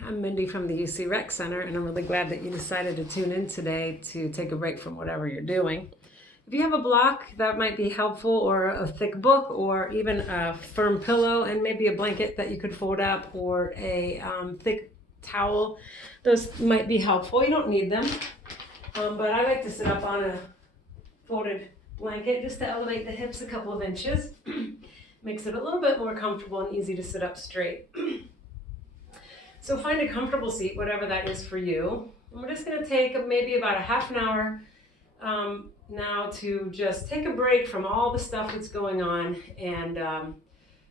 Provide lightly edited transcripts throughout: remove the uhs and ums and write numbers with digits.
Hi, I'm Mindy from the UC Rec Center, and I'm really glad that you decided to tune in today to take a break from whatever you're doing. If you have a block, that might be helpful, or a thick book, or even a firm pillow, and maybe a blanket that you could fold up, or a thick towel. Those might be helpful. You don't need them, but I like to sit up on a folded blanket just to elevate the hips a couple of inches. Makes it a little bit more comfortable and easy to sit up straight. So find a comfortable seat, whatever that is for you. And we're just going to take maybe about a half an hour now to just take a break from all the stuff that's going on and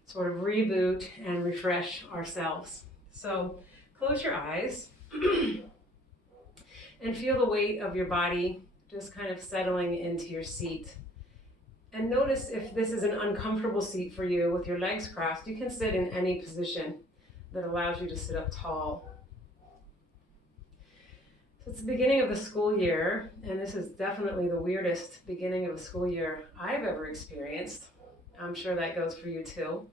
sort of reboot and refresh ourselves. So close your eyes and feel the weight of your body just kind of settling into your seat. And notice if this is an uncomfortable seat for you with your legs crossed, you can sit in any position that allows you to sit up tall. So it's the beginning of the school year, and this is definitely the weirdest beginning of a school year I've ever experienced. I'm sure that goes for you too.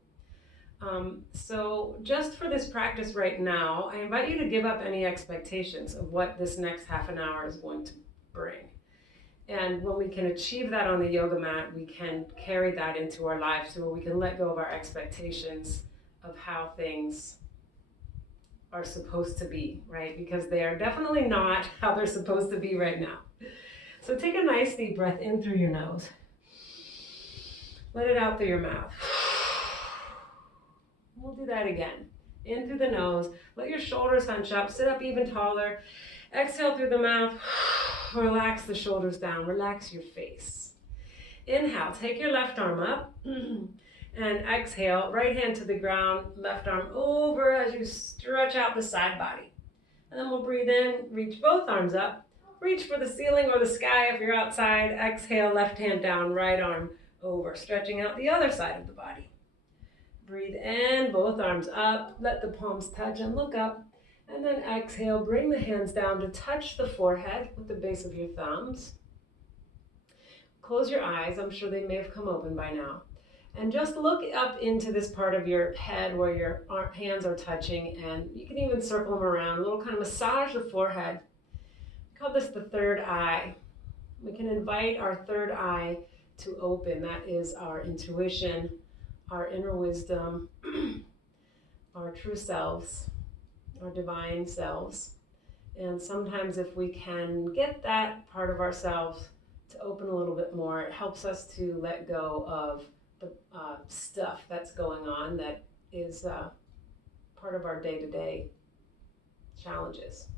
So just for this practice right now, I invite you to give up any expectations of what this next half an hour is going to bring. And when we can achieve that on the yoga mat, we can carry that into our lives so we can let go of our expectations of how things are supposed to be, right? Because they are definitely not how they're supposed to be right now. So take a nice deep breath in through your nose. Let it out through your mouth. We'll do that again. In through the nose. Let your shoulders hunch up. Sit up even taller. Exhale through the mouth. Relax the shoulders down. Relax your face. Inhale. Take your left arm up. And exhale, right hand to the ground, left arm over as you stretch out the side body. And then we'll breathe in, reach both arms up, reach for the ceiling or the sky if you're outside. Exhale, left hand down, right arm over, stretching out the other side of the body. Breathe in, both arms up, let the palms touch and look up. And then exhale, bring the hands down to touch the forehead with the base of your thumbs. Close your eyes, I'm sure they may have come open by now. And just look up into this part of your head where your hands are touching, and you can even circle them around, a little kind of massage the forehead. We call this the third eye. We can invite our third eye to open. That is our intuition, our inner wisdom, our true selves, our divine selves. And sometimes if we can get that part of ourselves to open a little bit more, it helps us to let go of the stuff that's going on that is part of our day-to-day challenges.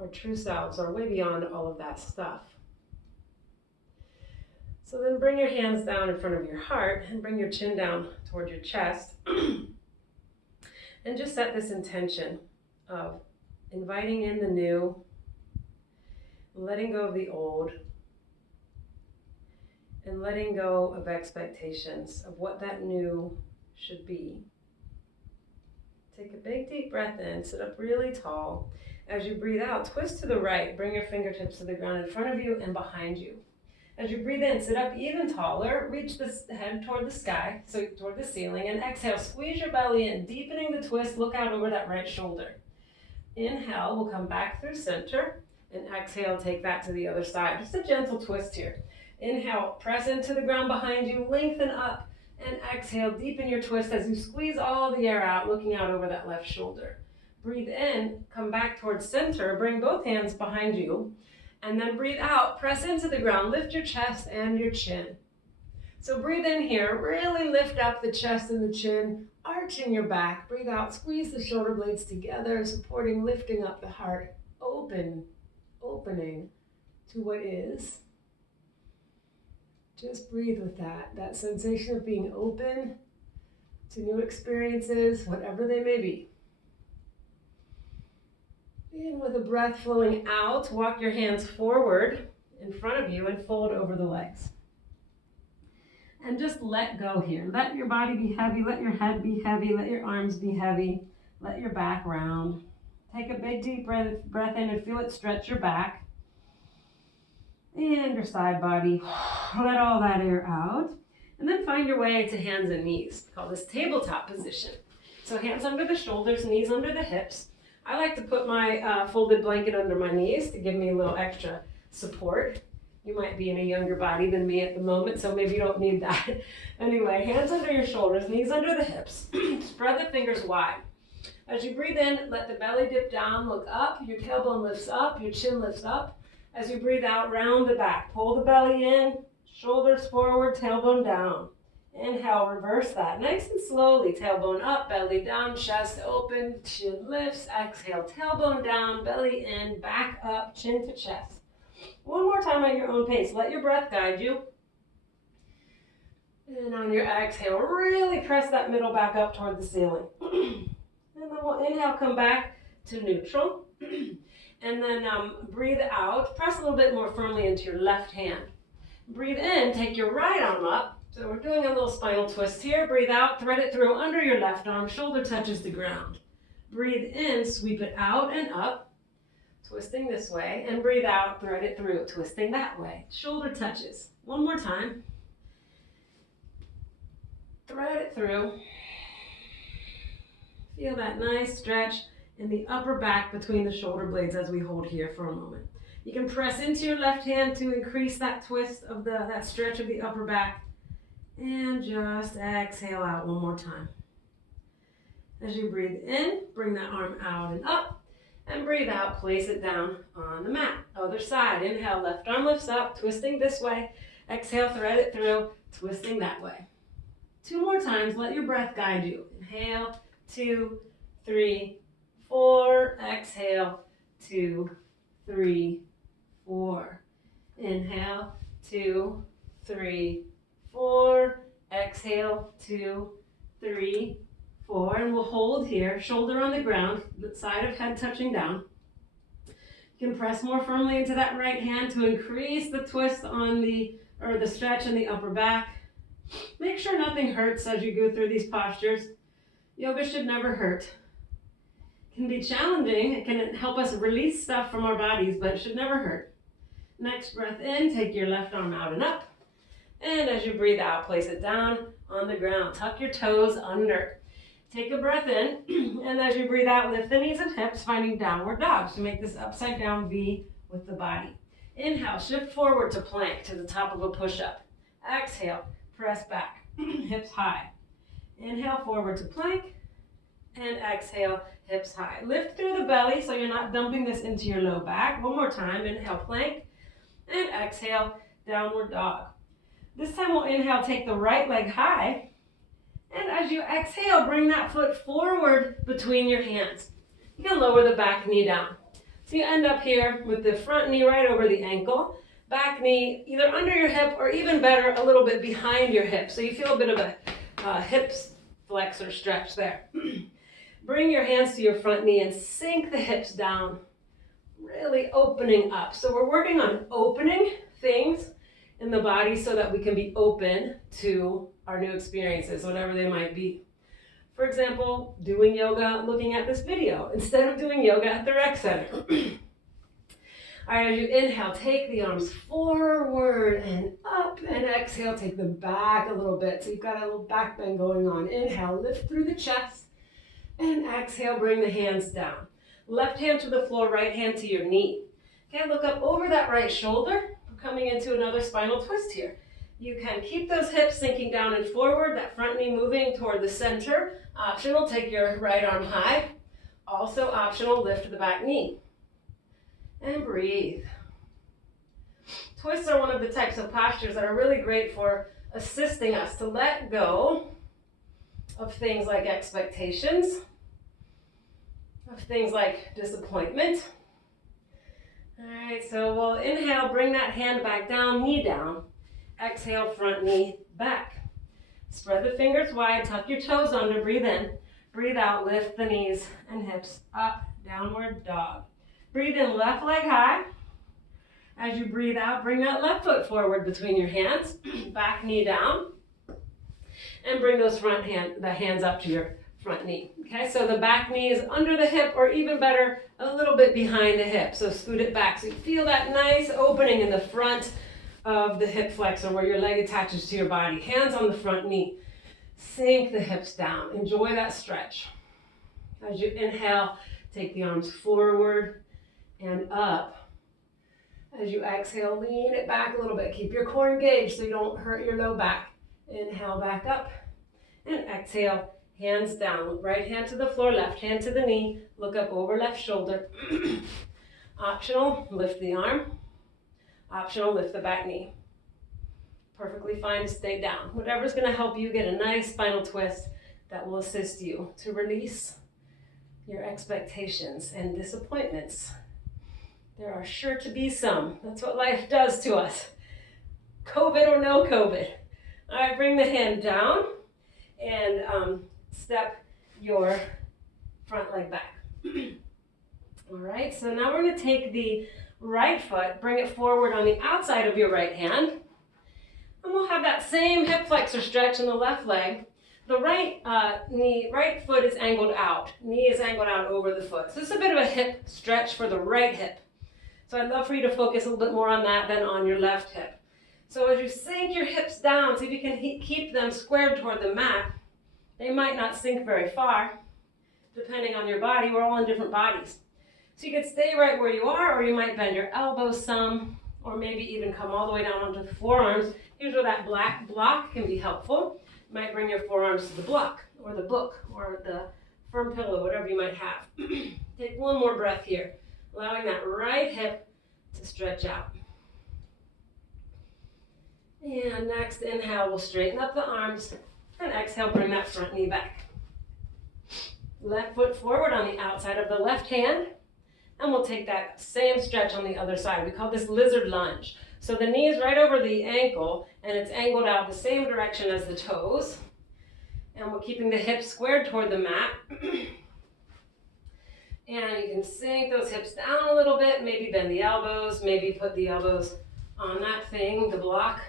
Our true selves are way beyond all of that stuff. So then bring your hands down in front of your heart and bring your chin down toward your chest. And just set this intention of inviting in the new, letting go of the old, and letting go of expectations of what that new should be. Take a big deep breath in, sit up really tall. As you breathe out, twist to the right, bring your fingertips to the ground in front of you and behind you. As you breathe in, sit up even taller, reach the head toward the sky, so toward the ceiling, and exhale, squeeze your belly in, deepening the twist, look out over that right shoulder. Inhale, we'll come back through center, and exhale, take that to the other side. Just a gentle twist here. Inhale, press into the ground behind you, lengthen up, and exhale, deepen your twist as you squeeze all the air out, looking out over that left shoulder. Breathe in, come back towards center, bring both hands behind you, and then breathe out, press into the ground, lift your chest and your chin. So breathe in here, really lift up the chest and the chin, arching your back. Breathe out, squeeze the shoulder blades together, supporting, lifting up the heart, opening to what is. Just breathe with that sensation of being open to new experiences, whatever they may be. In with a breath flowing out, walk your hands forward in front of you and fold over the legs. And just let go here. Let your body be heavy, let your head be heavy, let your arms be heavy, let your back round. Take a big deep breath in and feel it stretch your back. And your side body, let all that air out. And then find your way to hands and knees. We call this tabletop position. So hands under the shoulders, knees under the hips. I like to put my folded blanket under my knees to give me a little extra support. You might be in a younger body than me at the moment, so maybe you don't need that. Anyway, hands under your shoulders, knees under the hips. Spread the fingers wide. As you breathe in, let the belly dip down, look up, your tailbone lifts up, your chin lifts up. As you breathe out, round the back. Pull the belly in, shoulders forward, tailbone down. Inhale, reverse that. Nice and slowly, tailbone up, belly down, chest open, chin lifts. Exhale, tailbone down, belly in, back up, chin to chest. One more time at your own pace. Let your breath guide you. And on your exhale, really press that middle back up toward the ceiling. And then we'll inhale, come back to neutral. And then breathe out. Press a little bit more firmly into your left hand. Breathe in, take your right arm up. So we're doing a little spinal twist here. Breathe out, thread it through under your left arm. Shoulder touches the ground. Breathe in, sweep it out and up. Twisting this way. And breathe out, thread it through. Twisting that way. Shoulder touches. One more time. Thread it through. Feel that nice stretch in the upper back between the shoulder blades as we hold here for a moment. You can press into your left hand to increase that twist of that stretch of the upper back. And just exhale out one more time. As you breathe in, bring that arm out and up. And breathe out, place it down on the mat. Other side, inhale, left arm lifts up, twisting this way. Exhale, thread it through, twisting that way. 2 more times, let your breath guide you. Inhale, 2, 3, 4. Exhale, 2, 3, 4. Inhale, 2, 3, 4. Exhale, 2, 3, 4. And we'll hold here, shoulder on the ground, the side of head touching down. You can press more firmly into that right hand to increase the twist on the stretch in the upper back. Make sure nothing hurts as you go through these postures. Yoga should never hurt. It can be challenging. It can help us release stuff from our bodies, but it should never hurt. Next breath in, take your left arm out and up. And as you breathe out, place it down on the ground. Tuck your toes under. Take a breath in, and as you breathe out, lift the knees and hips, finding downward dog. So make this upside down V with the body. Inhale, shift forward to plank, to the top of a push-up. Exhale, press back, hips high. Inhale, forward to plank, and exhale, hips high. Lift through the belly so you're not dumping this into your low back. One more time, inhale, plank, and exhale, downward dog. This time we'll inhale, take the right leg high, and as you exhale, bring that foot forward between your hands. You can lower the back knee down. So you end up here with the front knee right over the ankle, back knee either under your hip or even better, a little bit behind your hip. So you feel a bit of a hips flexor stretch there. Bring your hands to your front knee and sink the hips down, really opening up. So we're working on opening things in the body so that we can be open to our new experiences, whatever they might be. For example, doing yoga, looking at this video, instead of doing yoga at the rec center. All right, as you inhale, take the arms forward and up, and exhale, take them back a little bit. So you've got a little back bend going on. Inhale, lift through the chest, and exhale, bring the hands down. Left hand to the floor, right hand to your knee. Okay, look up over that right shoulder. We're coming into another spinal twist here. You can keep those hips sinking down and forward, that front knee moving toward the center. Optional, take your right arm high. Also optional, lift the back knee. And breathe. Twists are one of the types of postures that are really great for assisting us to let go of things like expectations, of things like disappointment. All right, so we'll inhale, bring that hand back down, knee down. Exhale, front knee back. Spread the fingers wide, tuck your toes under, breathe in. Breathe out, lift the knees and hips up, downward dog. Breathe in, left leg high. As you breathe out, bring that left foot forward between your hands, back knee down. And bring those the hands up to your front knee. Okay, so the back knee is under the hip, or even better, a little bit behind the hip. So scoot it back. So you feel that nice opening in the front of the hip flexor where your leg attaches to your body. Hands on the front knee. Sink the hips down. Enjoy that stretch. As you inhale, take the arms forward and up. As you exhale, lean it back a little bit. Keep your core engaged so you don't hurt your low back. Inhale back up and exhale, hands down. Right hand to the floor, left hand to the knee. Look up over left shoulder. Optional, lift the arm. Optional, lift the back knee. Perfectly fine to stay down. Whatever's going to help you get a nice spinal twist that will assist you to release your expectations and disappointments. There are sure to be some. That's what life does to us. COVID or no COVID. All right, bring the hand down and step your front leg back. All right, so now we're going to take the right foot, bring it forward on the outside of your right hand, and we'll have that same hip flexor stretch in the left leg. The right foot is angled out. Knee is angled out over the foot. So this is a bit of a hip stretch for the right hip. So I'd love for you to focus a little bit more on that than on your left hip. So as you sink your hips down, see if you can keep them squared toward the mat. They might not sink very far, depending on your body. We're all in different bodies. So you could stay right where you are, or you might bend your elbows some, or maybe even come all the way down onto the forearms. Here's where that black block can be helpful. You might bring your forearms to the block, or the book, or the firm pillow, whatever you might have. Take one more breath here, allowing that right hip to stretch out. And next inhale, we'll straighten up the arms, and exhale, bring that front knee back. Left foot forward on the outside of the left hand, and we'll take that same stretch on the other side. We call this lizard lunge. So the knee is right over the ankle, and it's angled out the same direction as the toes. And we're keeping the hips squared toward the mat. And you can sink those hips down a little bit, maybe bend the elbows, maybe put the elbows on that thing, the block,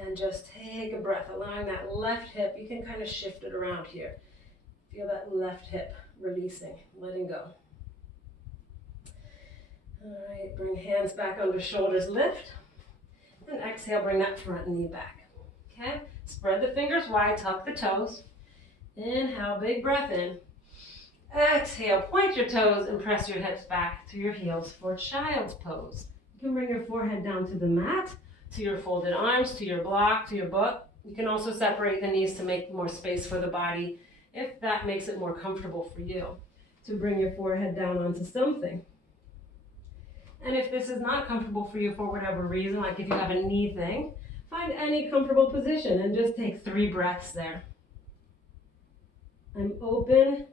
and just take a breath, allowing that left hip, you can kind of shift it around here. Feel that left hip releasing, letting go. All right, bring hands back under shoulders, lift, and exhale, bring that front knee back. Okay, spread the fingers wide, tuck the toes. Inhale, big breath in. Exhale, point your toes and press your hips back to your heels for child's pose. You can bring your forehead down to the mat, to your folded arms, to your block, to your book. You can also separate the knees to make more space for the body if that makes it more comfortable for you to bring your forehead down onto something. And if this is not comfortable for you for whatever reason, like if you have a knee thing, find any comfortable position and just take 3 breaths there. I'm open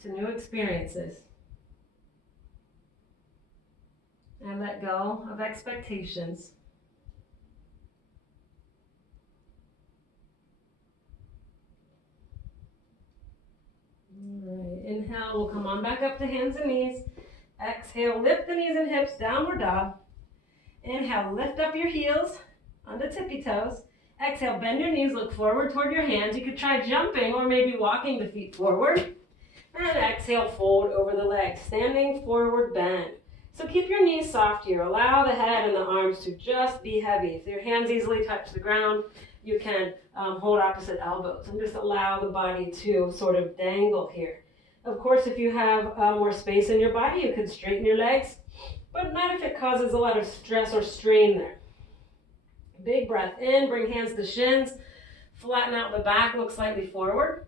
to new experiences. I let go of expectations. All right, inhale, we'll come on back up to hands and knees. Exhale, lift the knees and hips, downward dog. Inhale, lift up your heels onto tippy toes. Exhale, bend your knees, look forward toward your hands. You could try jumping or maybe walking the feet forward. And exhale, fold over the legs, standing forward bend. So keep your knees soft here. Allow the head and the arms to just be heavy. If your hands easily touch the ground, you can hold opposite elbows and just allow the body to sort of dangle here. Of course, if you have more space in your body, you could straighten your legs, but not if it causes a lot of stress or strain there. Big breath in, bring hands to shins, flatten out the back, look slightly forward,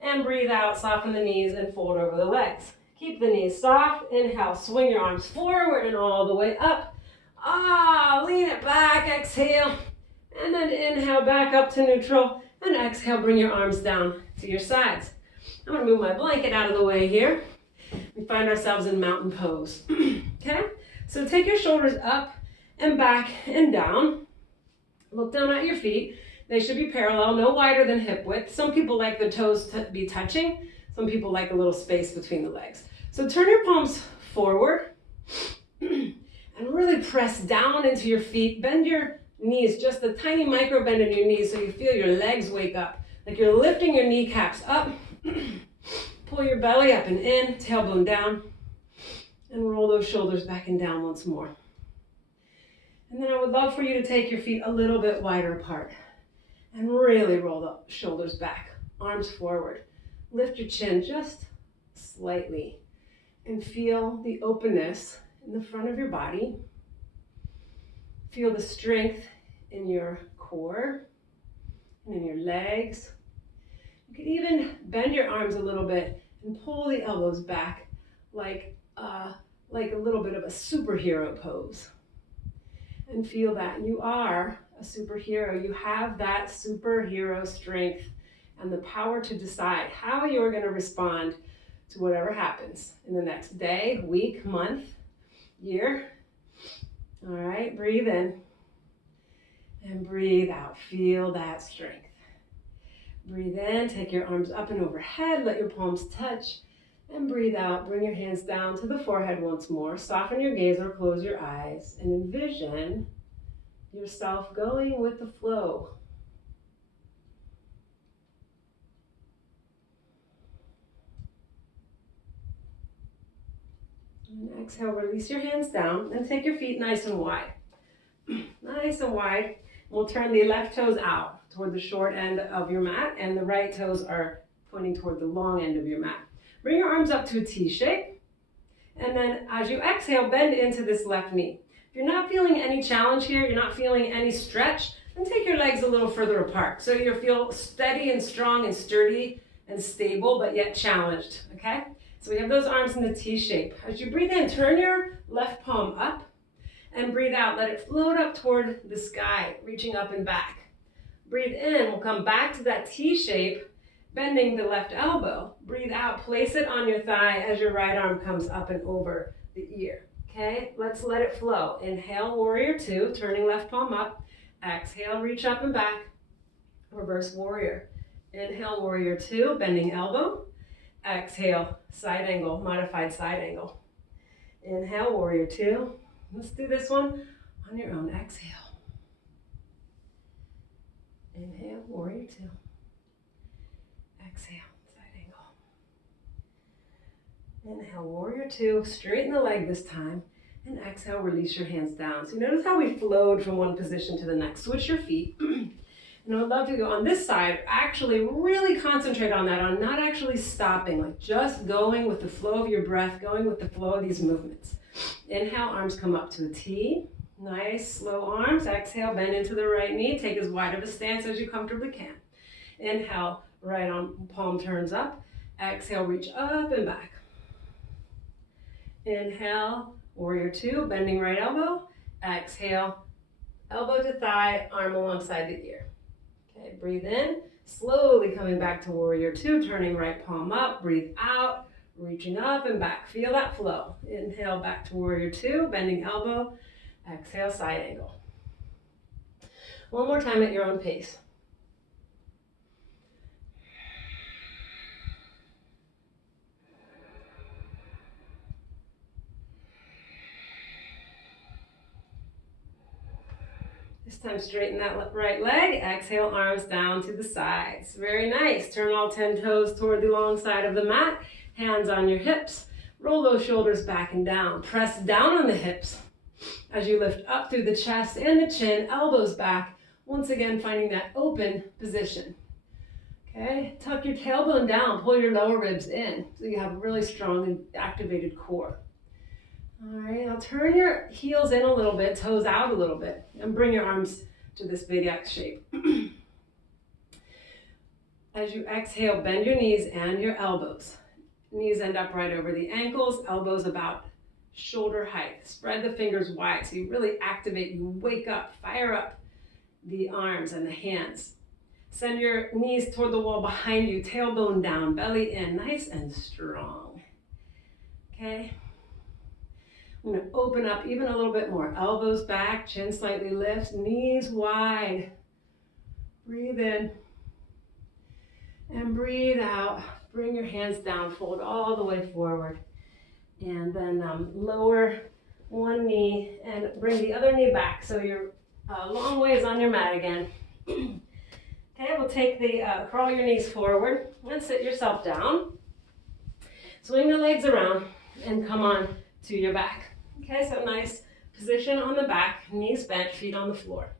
and breathe out, soften the knees and fold over the legs. Keep the knees soft, inhale, swing your arms forward and all the way up. Lean it back, exhale, and then inhale back up to neutral, and exhale, bring your arms down to your sides. I'm going to move my blanket out of the way here. We find ourselves in mountain pose. Okay? So take your shoulders up and back and down. Look down at your feet. They should be parallel, no wider than hip width. Some people like the toes to be touching. Some people like a little space between the legs. So turn your palms forward and really press down into your feet. Bend your knees, just a tiny micro bend in your knees so you feel your legs wake up. Like you're lifting your kneecaps up. Pull your belly up and in, tailbone down, and roll those shoulders back and down once more. And then I would love for you to take your feet a little bit wider apart and really roll the shoulders back, arms forward. Lift your chin just slightly and feel the openness in the front of your body. Feel the strength in your core and in your legs. You could even bend your arms a little bit and pull the elbows back like a little bit of a superhero pose. And feel that you are a superhero. You have that superhero strength and the power to decide how you're going to respond to whatever happens in the next day, week, month, year. All right, breathe in and breathe out. Feel that strength. Breathe in, take your arms up and overhead, let your palms touch, and breathe out. Bring your hands down to the forehead once more. Soften your gaze or close your eyes and envision yourself going with the flow. And exhale, release your hands down and take your feet nice and wide. Nice and wide. We'll turn the left toes out toward the short end of your mat, and the right toes are pointing toward the long end of your mat. Bring your arms up to a T shape, and then as you exhale, bend into this left knee. If you're not feeling any challenge here, you're not feeling any stretch, then take your legs a little further apart so you feel steady and strong and sturdy and stable, but yet challenged, okay? So we have those arms in the T shape. As you breathe in, turn your left palm up and breathe out. Let it float up toward the sky, reaching up and back. Breathe in, we'll come back to that T shape, bending the left elbow. Breathe out, place it on your thigh as your right arm comes up and over the ear. Okay, let's let it flow. Inhale, warrior two, turning left palm up. Exhale, reach up and back. Reverse warrior. Inhale, warrior two, bending elbow. Exhale, side angle, modified side angle. Inhale, warrior two. Let's do this one on your own. Exhale. Inhale, warrior two. Exhale, side angle. Inhale, warrior two. Straighten the leg this time. And exhale, release your hands down. So you notice how we flowed from one position to the next. Switch your feet. And I would love to go on this side, actually really concentrate on that, on not actually stopping, like just going with the flow of your breath, going with the flow of these movements. Inhale, arms come up to a T. Nice, slow arms. Exhale, bend into the right knee. Take as wide of a stance as you comfortably can. Inhale, right arm, palm turns up. Exhale, reach up and back. Inhale, warrior two, bending right elbow. Exhale, elbow to thigh, arm alongside the ear. Okay, breathe in, slowly coming back to warrior two, turning right palm up. Breathe out, reaching up and back. Feel that flow. Inhale, back to warrior two, bending elbow. Exhale, side angle. One more time at your own pace. This time, straighten that right leg. Exhale, arms down to the sides. Very nice. Turn all 10 toes toward the long side of the mat. Hands on your hips. Roll those shoulders back and down. Press down on the hips as you lift up through the chest and the chin, elbows back. Once again, finding that open position. Okay, tuck your tailbone down. Pull your lower ribs in so you have a really strong and activated core. All right, now turn your heels in a little bit, toes out a little bit, and bring your arms to this big X shape. As you exhale, bend your knees and your elbows. Knees end up right over the ankles, elbows about shoulder height. Spread the fingers wide so you really activate, you wake up, fire up the arms and the hands. Send your knees toward the wall behind you, tailbone down, belly in, nice and strong. Okay. I'm going to open up even a little bit more. Elbows back, chin slightly lifts, knees wide. Breathe in and breathe out. Bring your hands down, fold all the way forward. And then lower one knee and bring the other knee back. So you're a long ways on your mat again. Okay, we'll take crawl your knees forward and sit yourself down. Swing the legs around and come on to your back. Okay, so nice position on the back, knees bent, feet on the floor.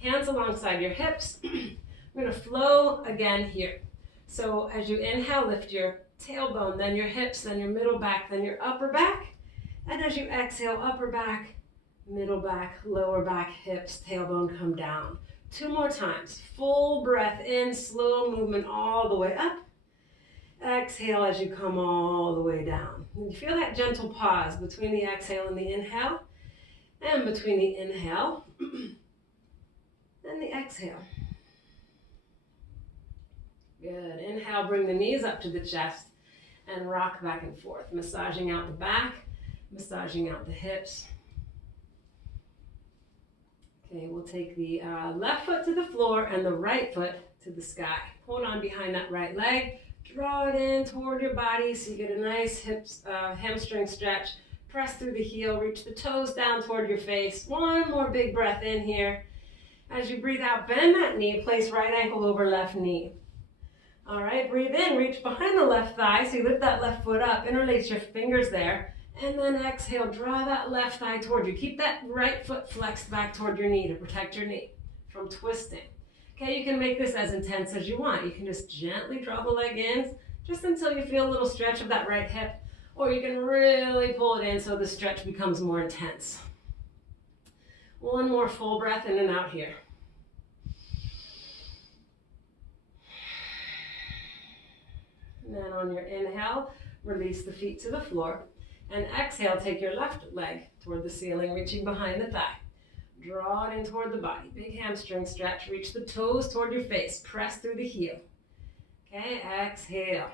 Hands alongside your hips. We're going to flow again here. So as you inhale, lift your tailbone, then your hips, then your middle back, then your upper back. And as you exhale, upper back, middle back, lower back, hips, tailbone come down. 2 more times. Full breath in, slow movement all the way up. Exhale as you come all the way down. And you feel that gentle pause between the exhale and the inhale, and between the inhale and the exhale. Good. Inhale, bring the knees up to the chest and rock back and forth, massaging out the back, massaging out the hips. Okay, we'll take the left foot to the floor and the right foot to the sky. Hold on behind that right leg. Draw it in toward your body so you get a nice hips, hamstring stretch. Press through the heel, reach the toes down toward your face. One more big breath in here. As you breathe out, bend that knee, place right ankle over left knee. All right, breathe in, reach behind the left thigh, so you lift that left foot up, interlace your fingers there, and then exhale, draw that left thigh toward you. Keep that right foot flexed back toward your knee to protect your knee from twisting. Okay, you can make this as intense as you want. You can just gently draw the leg in, just until you feel a little stretch of that right hip, or you can really pull it in so the stretch becomes more intense. One more full breath in and out here. And then on your inhale, release the feet to the floor. And exhale, take your left leg toward the ceiling, reaching behind the thigh. Draw it in toward the body. Big hamstring stretch. Reach the toes toward your face. Press through the heel. Okay, exhale.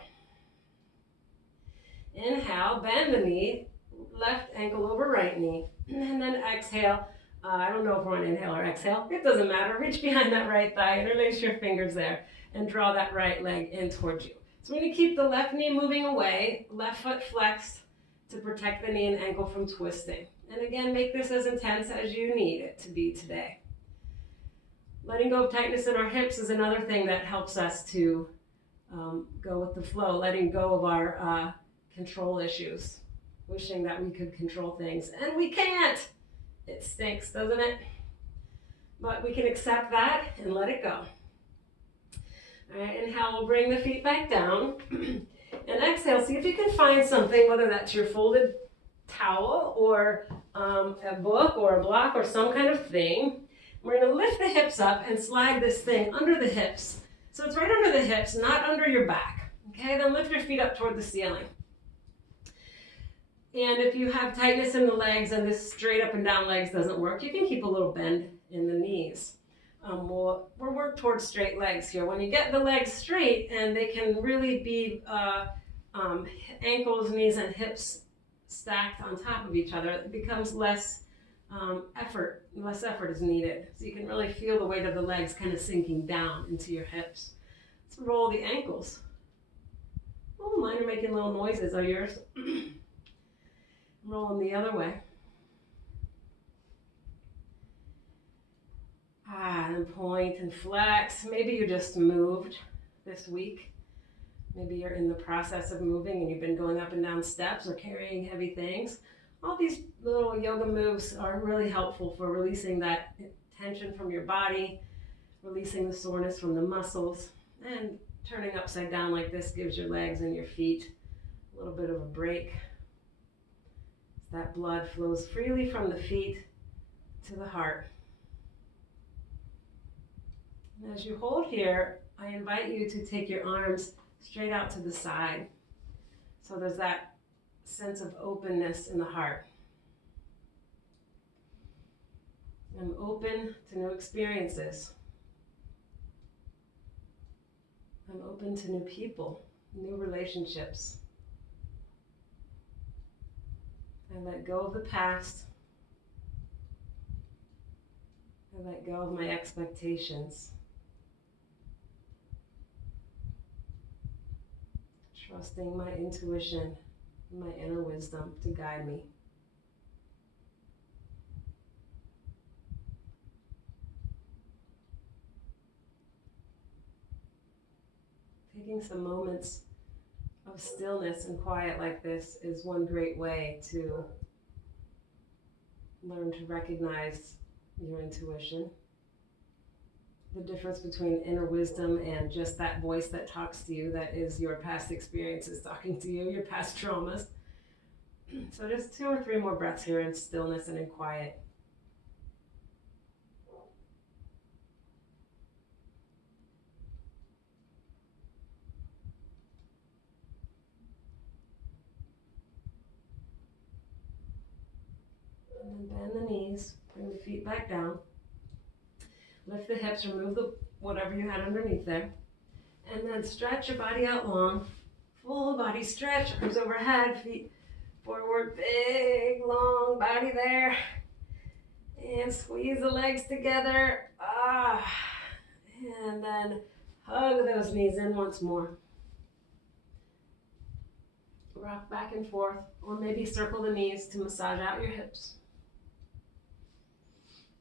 Inhale, bend the knee, left ankle over right knee. And then exhale. I don't know if we're on inhale or exhale. It doesn't matter. Reach behind that right thigh, interlace your fingers there, and draw that right leg in towards you. So we're going to keep the left knee moving away, left foot flexed to protect the knee and ankle from twisting. And again, make this as intense as you need it to be today. Letting go of tightness in our hips is another thing that helps us to go with the flow, letting go of our control issues, wishing that we could control things, and we can't. It stinks, doesn't it? But we can accept that and let it go. All right, inhale, we'll bring the feet back down. And exhale, see if you can find something, whether that's your folded towel or a book or a block or some kind of thing. We're going to lift the hips up and slide this thing under the hips. So it's right under the hips, not under your back. Okay, then lift your feet up toward the ceiling. And if you have tightness in the legs and this straight up and down legs doesn't work, you can keep a little bend in the knees. We'll work towards straight legs here. When you get the legs straight, and they can really be ankles, knees, and hips stacked on top of each other, it becomes less effort is needed. So you can really feel the weight of the legs kind of sinking down into your hips. Let's roll the ankles. Oh, mine are making little noises. Are yours? Roll them the other way. And point and flex. Maybe you just moved this week. Maybe you're in the process of moving and you've been going up and down steps or carrying heavy things. All these little yoga moves are really helpful for releasing that tension from your body, releasing the soreness from the muscles, and turning upside down like this gives your legs and your feet a little bit of a break. That blood flows freely from the feet to the heart. And as you hold here, I invite you to take your arms straight out to the side. So there's that sense of openness in the heart. I'm open to new experiences. I'm open to new people, new relationships. I let go of the past. I let go of my expectations. Trusting my intuition, my inner wisdom to guide me. Taking some moments of stillness and quiet like this is one great way to learn to recognize your intuition the difference between inner wisdom and just that voice that talks to you, that is your past experiences talking to you, your past traumas. So just 2 or 3 more breaths here in stillness and in quiet. And then bend the knees, bring the feet back down. Lift the hips, remove whatever you had underneath there. And then stretch your body out long. Full body stretch, arms overhead, feet forward, big long body there. And squeeze the legs together. And then hug those knees in once more. Rock back and forth, or maybe circle the knees to massage out your hips.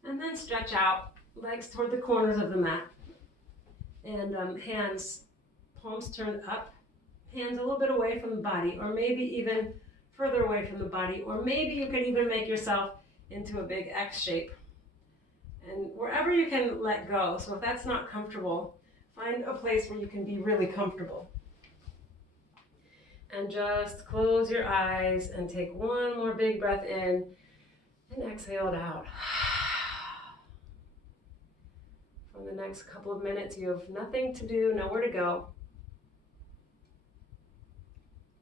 And then stretch out, legs toward the corners of the mat. And hands, palms turned up, hands a little bit away from the body, or maybe even further away from the body, or maybe you can even make yourself into a big X shape. And wherever you can let go, so if that's not comfortable, find a place where you can be really comfortable. And just close your eyes and take one more big breath in and exhale it out. For the next couple of minutes, you have nothing to do, nowhere to go.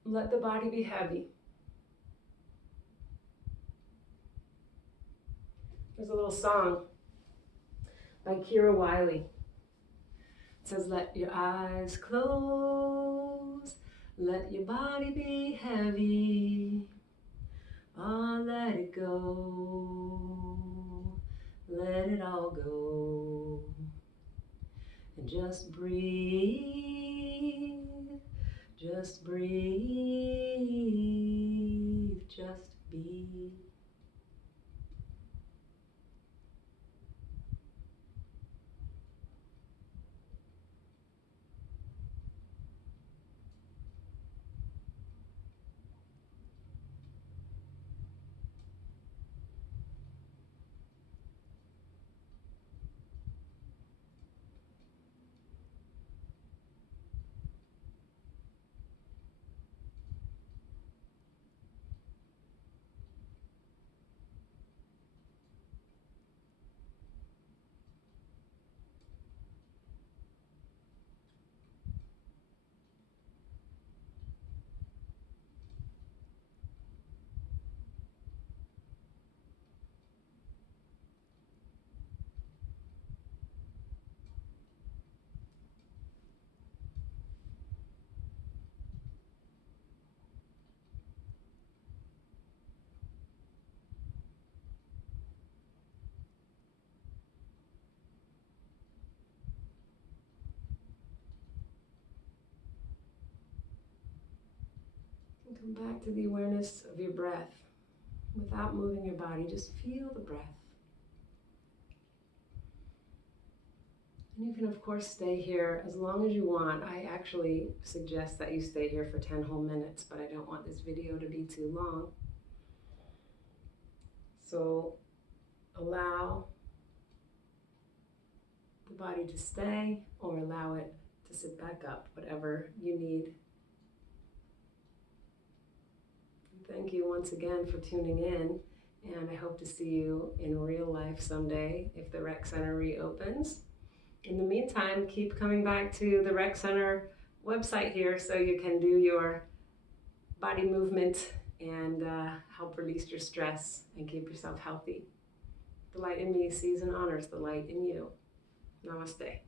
Let the body be heavy. There's a little song by Kira Wiley. It says, let your eyes close, let your body be heavy. Oh, let it go, let it all go. And just breathe, just breathe, just be. And come back to the awareness of your breath without moving your body. Just feel the breath. And you can, of course, stay here as long as you want. I actually suggest that you stay here for 10 whole minutes, but I don't want this video to be too long. So allow the body to stay or allow it to sit back up, whatever you need. Thank you once again for tuning in, and I hope to see you in real life someday if the Rec Center reopens. In the meantime, keep coming back to the Rec Center website here so you can do your body movement and help release your stress and keep yourself healthy. The light in me sees and honors the light in you. Namaste.